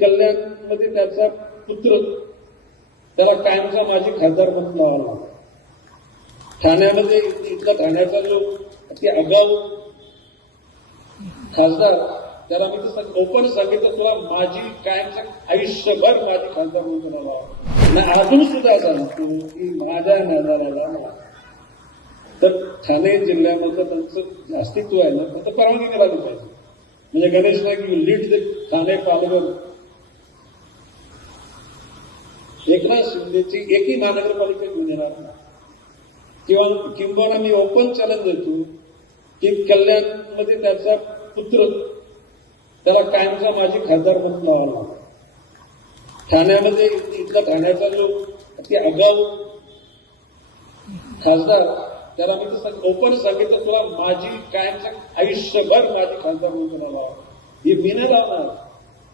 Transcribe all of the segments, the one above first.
कल्याणमध्ये त्याचा पुत्र त्याला कायमचा माजी खासदार म्हणून लावला. ठाण्यामध्ये इथला ठाण्याचा जो अति आगाऊ खासदार त्याला मी तसं ओपन सांगितलं, तुला माझी कायमचा आयुष्यभर माझी खासदार म्हणून त्याला लावा. ना अजून सुद्धा सांगतो की माझ्या नजराला तर ठाणे जिल्ह्यामध्ये त्यांचं अस्तित्व आहे ना, तर परवानगी करायला पाहिजे. म्हणजे Ganesh Naik you lead the Thane Palghar. Eknath शिंदेची एकही महानगरपालिका घेऊन येणार नाही. किंवा मी ओपन चॅलेंज देतो की कल्याणमध्ये त्याचा पुत्र त्याला कायमचा माजी खासदार म्हणून लावला. ठाण्यामध्ये इथला ठाण्याचा जो अति आगाऊ खासदार त्याला मी तसं ओपन सांगितलं, तुला माझी कायमचा आयुष्यभर माझी खासदार म्हणून त्याला लावा. हे मी नाही लावणार,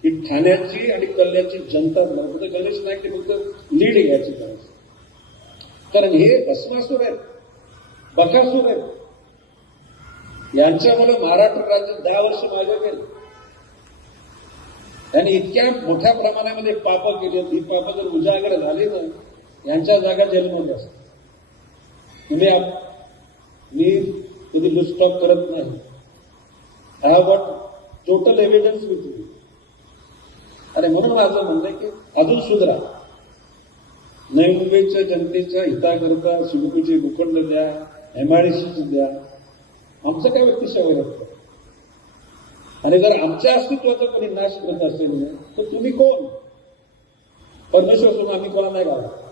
ही ठाण्याची आणि कल्याणची जनता फक्त गणेश नाईक ते फक्त लीड घ्यायची गरज. कारण हे भस्मासूर आहेत, बकासूर आहेत. यांच्यामुळे महाराष्ट्र राज्य 10 वर्ष मागे गेलं. त्यांनी इतक्या मोठ्या प्रमाणामध्ये पापं केली. ही पापं जर उजागर झाली ना, यांच्या जागा जेलमध्ये असतात. मी कधी लुस्टॉप करत नाही. I have got total evidence with me. आणि म्हणून माझं म्हणणं आहे की अजून सुधरा. नवी मुंबईच्या जनतेच्या हिताकरता सिडकोची भूखंड द्या, एमआयडीसी द्या. आमचं काय व्यक्तिशय लागतं. आणि जर आमच्या अस्तित्वाचा कोणी नाश करत असेल तर तुम्ही कोण? परमेश्वर सोडून आम्ही कोणा नाही घालत.